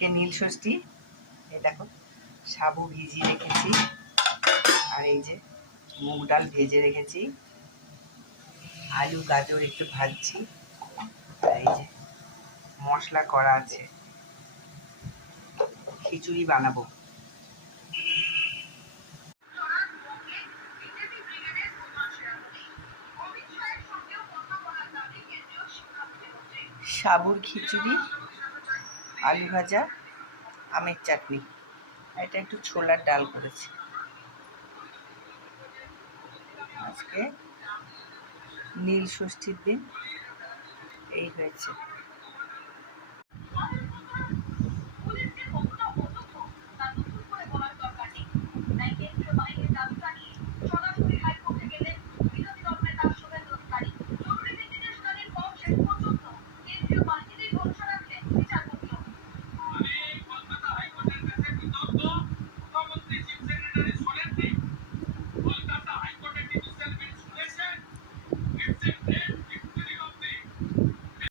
আজকে নীল ষষ্ঠী। এই দেখো সাবু ভিজিয়ে রেখেছি, আর এই যে মুগ ডাল ভেজে রেখেছি, আলু গাজর একটু ভাজছি, আর এই যে মশলা করা আছে, খিচুড়ি বানাবো। সাবুর খিচুড়ি, আলু ভাজা, আমের চাটনি, এটা একটু ছোলার ডাল করেছি। আজকে নীল ষষ্ঠীর দিন এই হয়েছে।